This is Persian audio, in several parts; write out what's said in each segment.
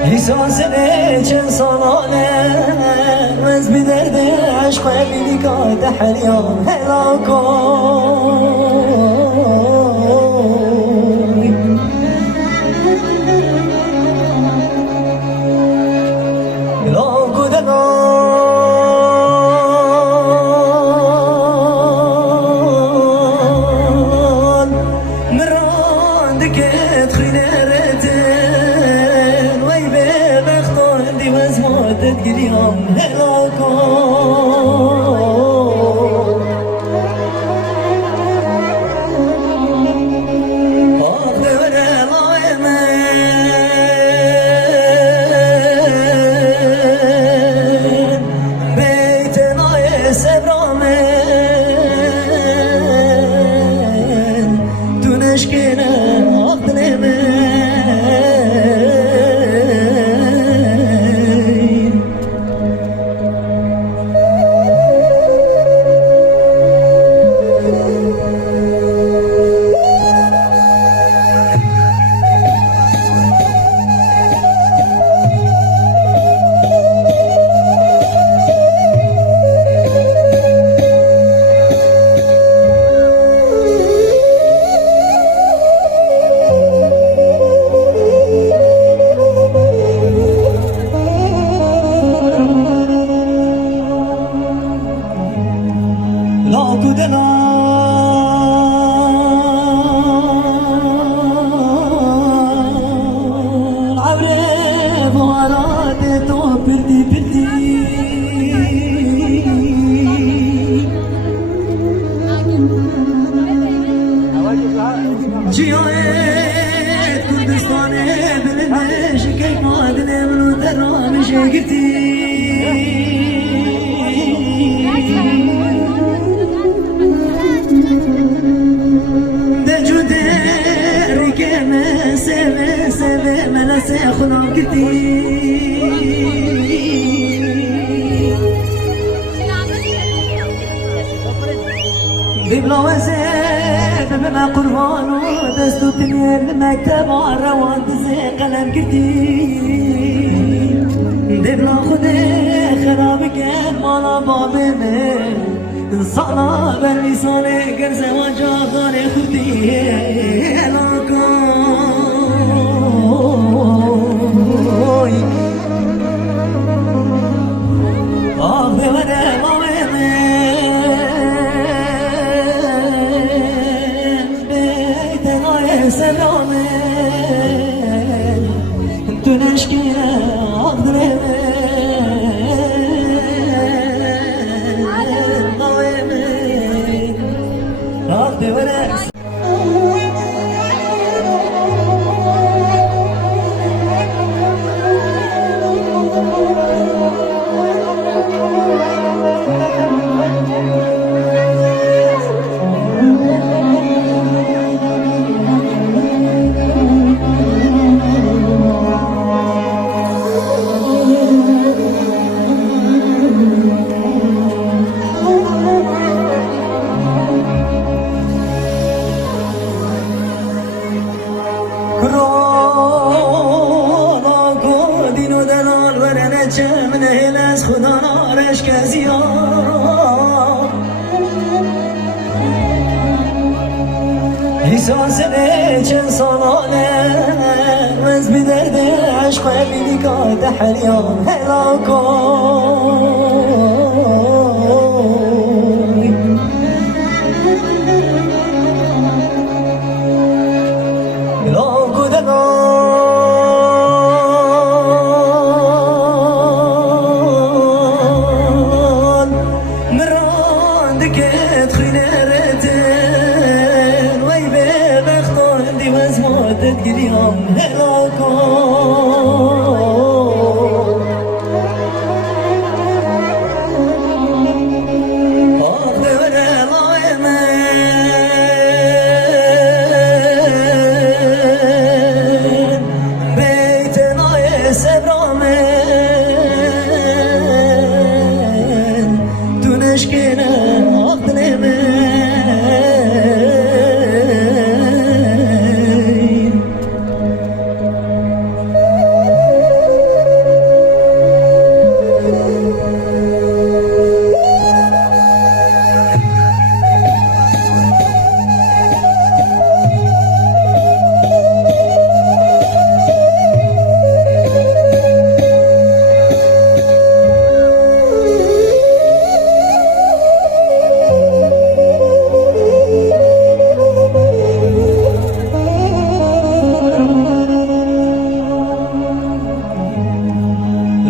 احساس چند سالانه از بی درد عشق بینی که تحریام هلاکوی هلاکو دلان مران دکت خیلرتن وی به بختان دیوز مادت گریم هلاکو جیایت کردستانه بلنده شکی مادنه منو درام شگرتی دجوده ریکه من سوه من سه خونم کرتی ببلاوزه بما قربان ودستو تنير مكتب روان دزي قلم كتي دبلا خده خراب كان مالا بابي من انصانا باللساني قرزة وجا غاني خدي هلاكوي آبي وده مامي سلامين انتو نشكينا عضرين ضويمين رابي وناس من هلاس خدا نارش کزیار احساس چند سالانه از بی درد عشق بینی که تحریام هلاکوی هلاکو دلان گریم هلاکو آخه وره لای من بیت نای سبرامن تو نشکنه آخدنه من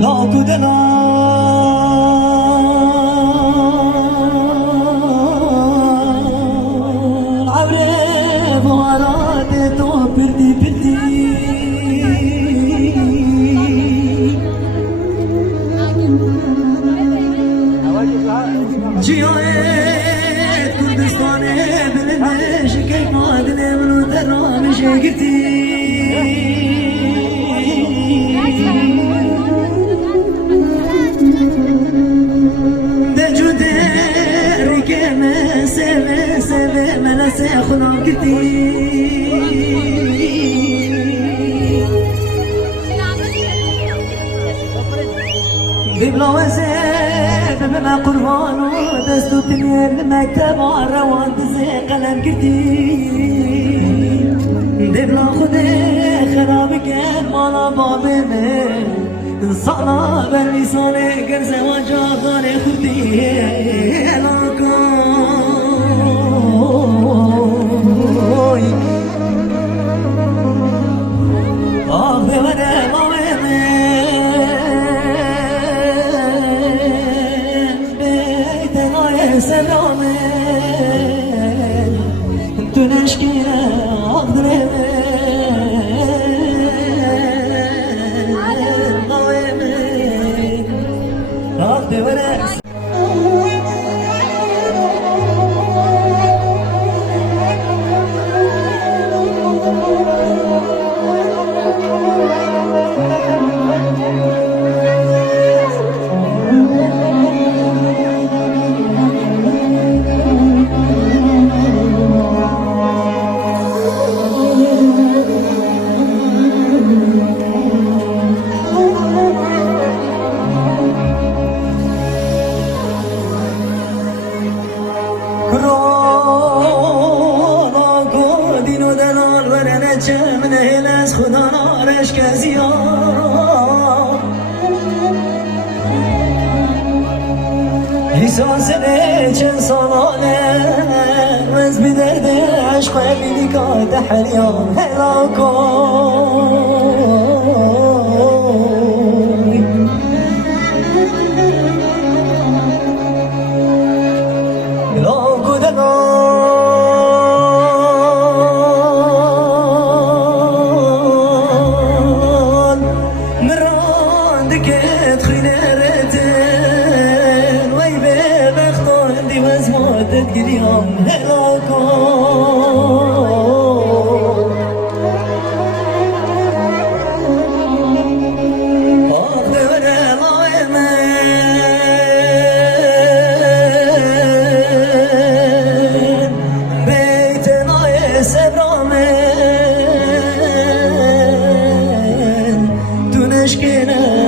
لاکو دلال عبره بارات تو پردی پردی جیایت کردستان بلنده شکل مادنه منو در راه شگرتی سه خدا گردی ببلاوزه ببلا قربان و دستو تنیر مکتب روان دزه قلم گردی دبلا خوده خراب کن مالا بابه من انسانا بر لیسانه گرزه و جاغانه خودی الاکان سلامين انتو نشكينا عبدالرحمن ضويمين ربي ورأس من هل از خدا نارش کسی ها احساس چند سالانه از بی درد عشق امیدی که تحریام هلا کن لا گودنا تدقريهم هلاكم أقدر لايمن بيتنا يسبرامن تنشكنا